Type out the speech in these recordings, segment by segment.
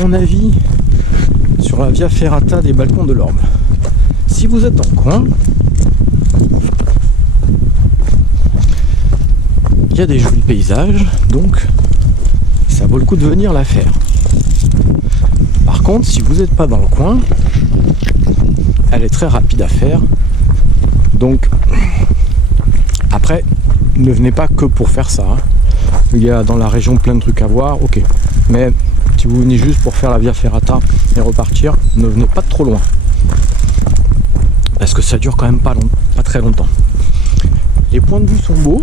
mon avis sur la Via Ferrata des Balcons de l'Orme. Si vous êtes dans le coin, il y a des jolis paysages, donc ça vaut le coup de venir la faire. Par contre, si vous n'êtes pas dans le coin, elle est très rapide à faire. Donc, après, ne venez pas que pour faire ça. Il y a dans la région plein de trucs à voir, ok. Mais si vous venez juste pour faire la Via Ferrata et repartir, ne venez pas trop loin. Parce que ça dure quand même pas très longtemps. Les points de vue sont beaux.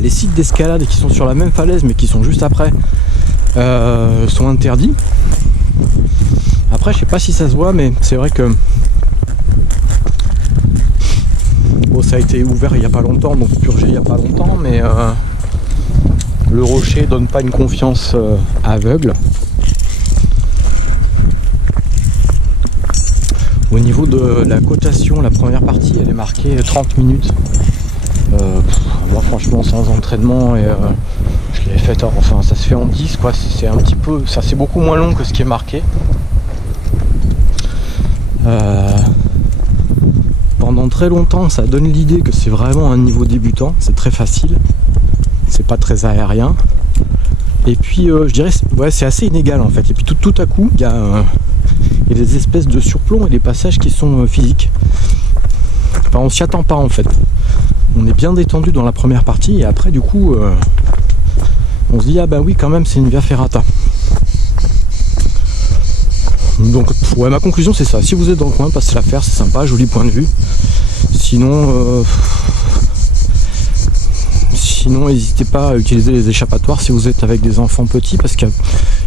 Les sites d'escalade qui sont sur la même falaise mais qui sont juste après sont interdits. Après, je sais pas si ça se voit, mais c'est vrai que bon, ça a été ouvert il n'y a pas longtemps, donc purgé il n'y a pas longtemps, mais le rocher donne pas une confiance aveugle. Au niveau de la cotation, la première partie elle est marquée 30 minutes. Moi franchement sans entraînement et je l'ai fait, enfin ça se fait en 10 quoi, c'est un petit peu, ça c'est beaucoup moins long que ce qui est marqué. Pendant très longtemps ça donne l'idée que c'est vraiment un niveau débutant, c'est très facile, c'est pas très aérien. Et puis je dirais ouais, c'est assez inégal en fait. Et puis tout à coup il y a des espèces de surplombs et des passages qui sont physiques. Enfin, on s'y attend pas en fait. On est bien détendu dans la première partie et après du coup on se dit ah bah oui quand même c'est une Via Ferrata. Donc ouais, ma conclusion c'est ça, si vous êtes dans le coin, passez la faire, c'est sympa, joli point de vue. Sinon n'hésitez pas à utiliser les échappatoires si vous êtes avec des enfants petits, parce que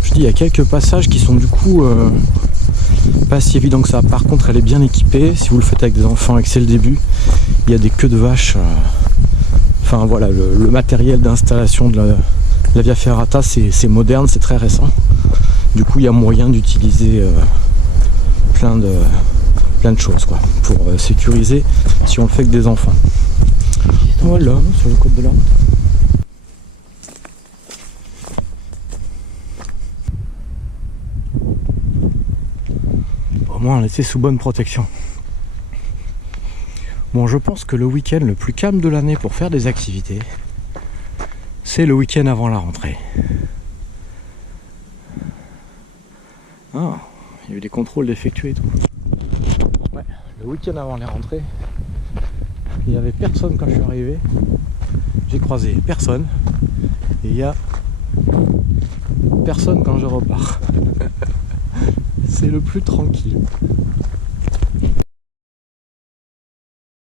je dis il y a quelques passages qui sont du coup pas si évident que ça. Par contre elle est bien équipée, si vous le faites avec des enfants et que c'est le début, il y a des queues de vaches. Enfin voilà, le matériel d'installation de la Via Ferrata c'est moderne, c'est très récent. Du coup il y a moyen d'utiliser plein de choses quoi, pour sécuriser si on le fait avec des enfants. Voilà, sur le côte de l'Orme. Au moins on était sous bonne protection. Bon, je pense que le week-end le plus calme de l'année pour faire des activités, c'est le week-end avant la rentrée. Ah, il y a eu des contrôles d'effectués et tout. Ouais, le week-end avant la rentrée, il n'y avait personne quand je suis arrivé. J'ai croisé personne. Et il y a personne quand je repars. C'est le plus tranquille.